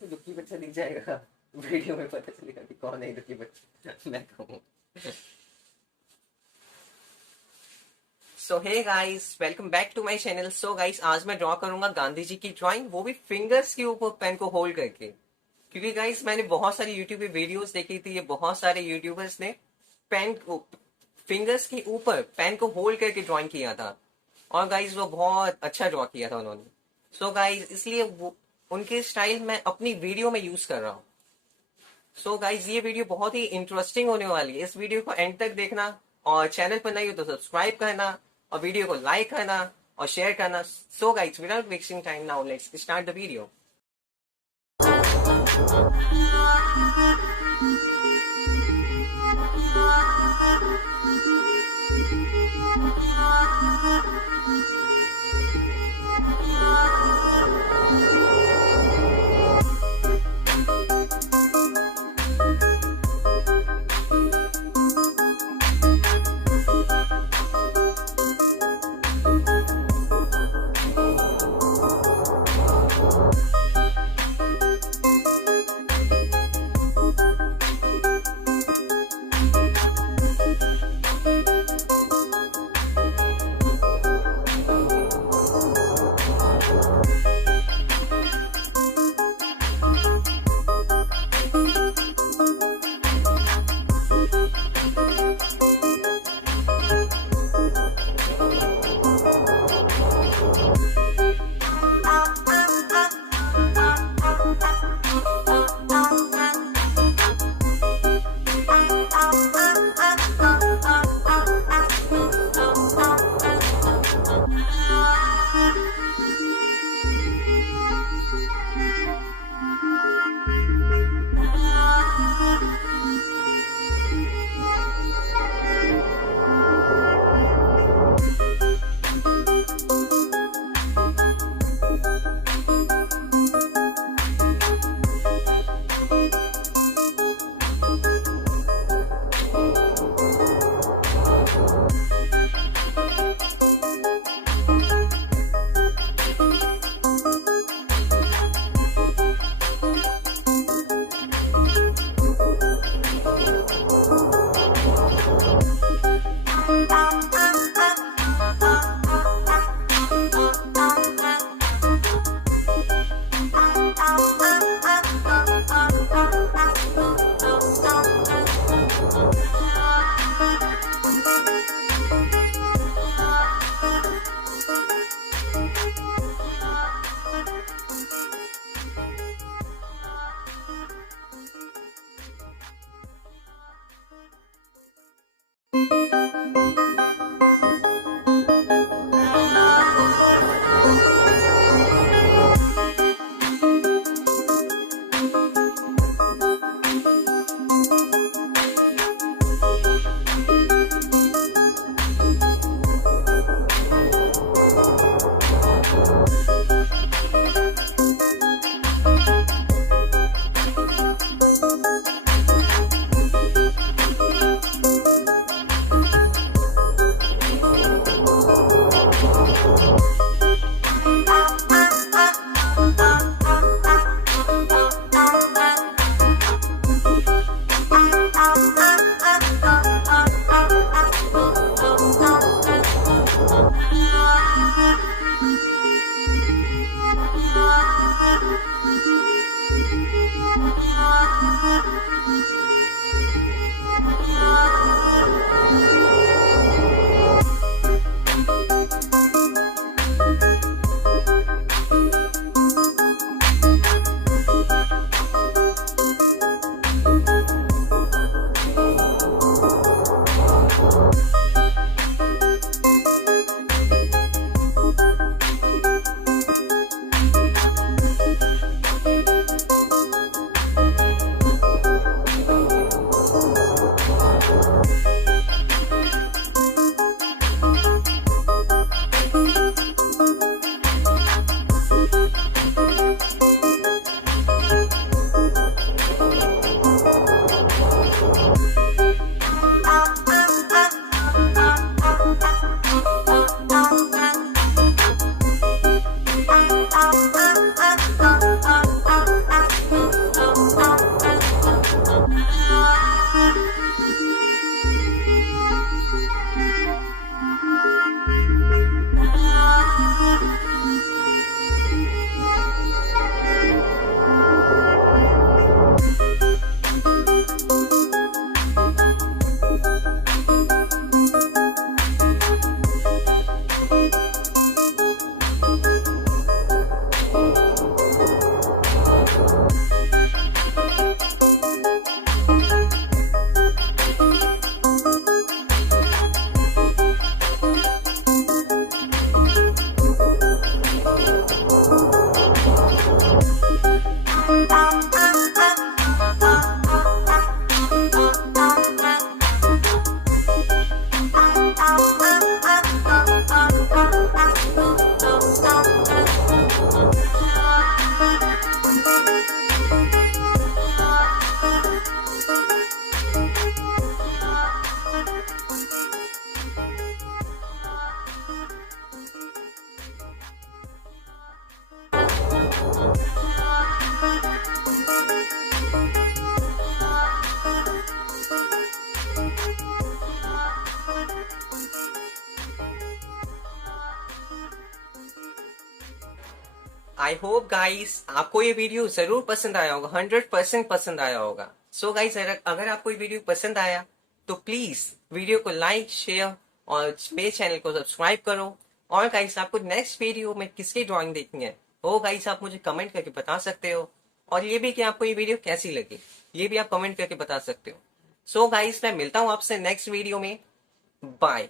को दुखी बच्चा दिख जाएगा, वीडियो में पता चलेगा कि कौन है दुखी बच्चा। मैं कहूँ so hey guys, welcome back to my channel. So guys, आज मैं ड्रॉ करूंगा गांधी जी की ड्राइंग, वो भी फिंगर्स के ऊपर पेन को होल्ड करके। क्योंकि गाइस मैंने बहुत सारी यूट्यूब पे वीडियोस देखी थी, ये बहुत सारे यूट्यूबर्स ने पेन को फिंगर्स के ऊपर पेन को होल्ड करके ड्राइंग किया था, और गाइस वो बहुत अच्छा ड्रॉ किया था उन्होंने। सो गाइस, इसलिए वो उनके स्टाइल मैं अपनी वीडियो में यूज कर रहा हूँ। सो गाइस, ये वीडियो बहुत ही इंटरेस्टिंग होने वाली है, इस वीडियो को एंड तक देखना, और चैनल पर नई हो तो सब्सक्राइब करना, और वीडियो को लाइक करना और शेयर करना। So guys, without wasting time, now let's start the video. I hope guys आपको ये वीडियो जरूर पसंद आया होगा, 100% पसंद आया होगा। सो गाइस अगर आपको ये वीडियो पसंद आया तो प्लीज वीडियो को लाइक शेयर और मेरे चैनल को सब्सक्राइब करो। और गाइस आपको नेक्स्ट वीडियो में किसकी ड्राइंग देखनी है वो गाइस आप मुझे कमेंट करके बता सकते हो। और ये भी कि आपको ये वीडियो कैसी लगी ये भी आप कमेंट करके बता सकते हो। सो गाइस मैं मिलता हूँ आपसे नेक्स्ट वीडियो में। बाय।